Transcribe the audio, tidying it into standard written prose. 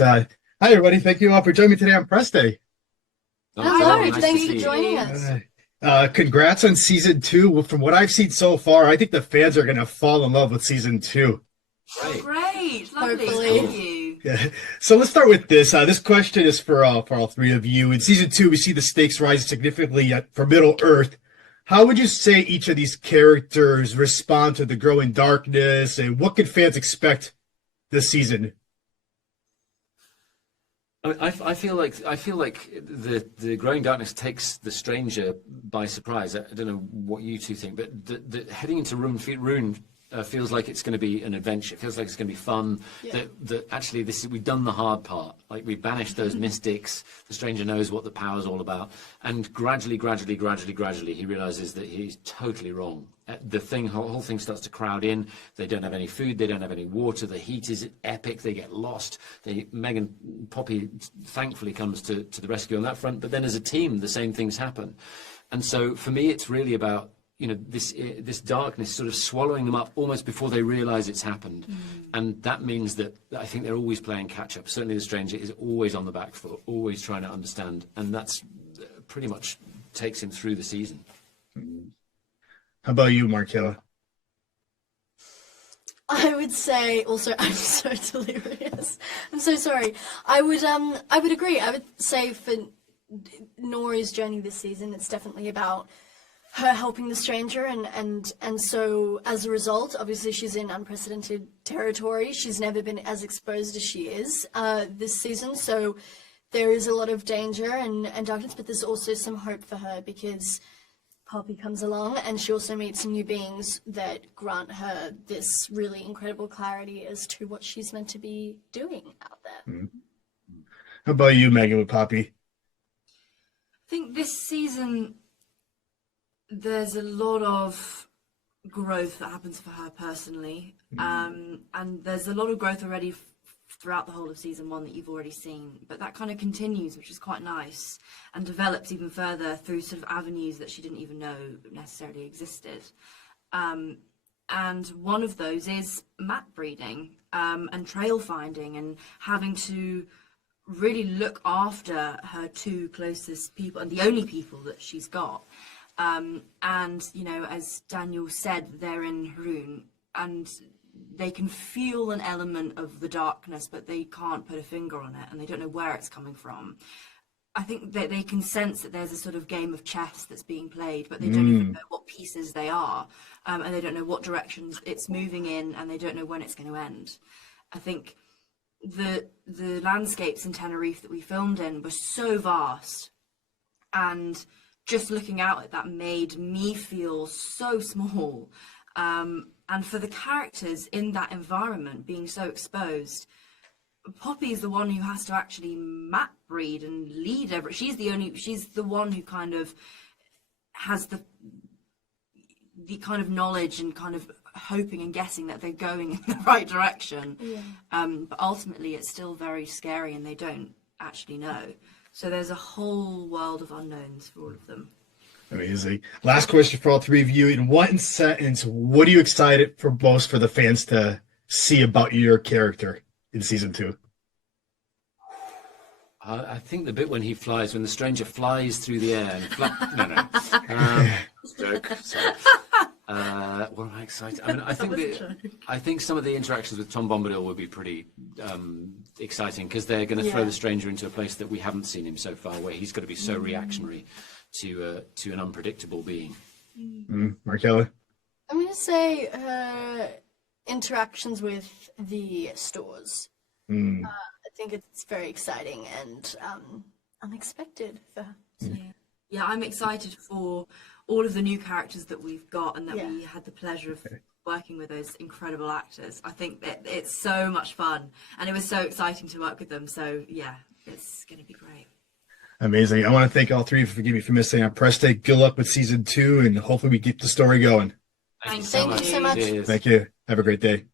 Hi, everybody. Thank you all for joining me today on Press Day. Hello, Nice thanks to for see joining you. us. Congrats on season 2. From what I've seen so far, I think the fans are going to fall in love with season 2. Oh, great. Lovely. Hopefully. Thank you. Yeah. So let's start with this. This question is for all three of you. In season 2, we see the stakes rise significantly for Middle Earth. How would you say each of these characters respond to the growing darkness, and what can fans expect this season? I feel like the growing darkness takes the stranger by surprise. I don't know what you two think, but the heading into Rune feels like it's going to be an adventure. It feels like it's going to be fun. Yeah. That actually we've done the hard part. Like we banished those mystics. The stranger knows what the power's all about, and gradually, he realizes that he's totally wrong. The whole thing starts to crowd in. They don't have any food. They don't have any water. The heat is epic. They get lost. Poppy thankfully comes to the rescue on that front. But then as a team, the same things happen. And so for me, it's really about this darkness sort of swallowing them up almost before they realize it's happened. And that means that I think they're always playing catch up. Certainly the stranger is always on the back foot, always trying to understand, and that's pretty much takes him through the season. How about you, Markella? I would say also I'm so delirious. I'm so sorry. I would agree. I would say for Nori's journey this season, it's definitely about her helping the stranger, and so as a result, obviously she's in unprecedented territory. She's never been as exposed as she is this season, so there is a lot of danger and darkness, but there's also some hope for her because Poppy comes along and she also meets some new beings that grant her this really incredible clarity as to what she's meant to be doing out there. How about you, Megan, with Poppy? I think this season there's a lot of growth that happens for her personally, and there's a lot of growth already throughout the whole of season 1 that you've already seen, but that kind of continues, which is quite nice, and develops even further through sort of avenues that she didn't even know necessarily existed. And one of those is map breeding and trail finding, and having to really look after her 2 closest people and the only people that she's got. And, as Daniel said, they're in Haroon, and they can feel an element of the darkness, but they can't put a finger on it, and they don't know where it's coming from. I think that they can sense that there's a sort of game of chess that's being played, but they don't even know what pieces they are, and they don't know what directions it's moving in, and they don't know when it's going to end. I think the landscapes in Tenerife that we filmed in were so vast, and just looking out at that made me feel so small. And for the characters in that environment being so exposed, Poppy is the one who has to actually map breed and lead she's the one who kind of has the kind of knowledge and kind of hoping and guessing that they're going in the right direction. But ultimately it's still very scary and they don't actually know. So there's a whole world of unknowns for all of them. Amazing. Last question for all three of you. In one sentence, what are you excited for most for the fans to see about your character in season 2? I think the bit when the stranger flies through the air and no. Joke. Sorry. What am I excited? I mean, I think some of the interactions with Tom Bombadil would be pretty exciting, because they're going to throw the stranger into a place that we haven't seen him so far, where he's got to be so reactionary to an unpredictable being. Markella? I'm going to say interactions with the stores. I think it's very exciting and unexpected for her. Yeah, I'm excited for all of the new characters that we've got, and that we had the pleasure of working with those incredible actors. I think that it's so much fun, and it was so exciting to work with them. So yeah, it's going to be great. Amazing. I want to thank all three of you. Forgive me for missing on Press Day. Good luck with season 2, and hopefully we keep the story going. Thank you so much. Thank you. Have a great day.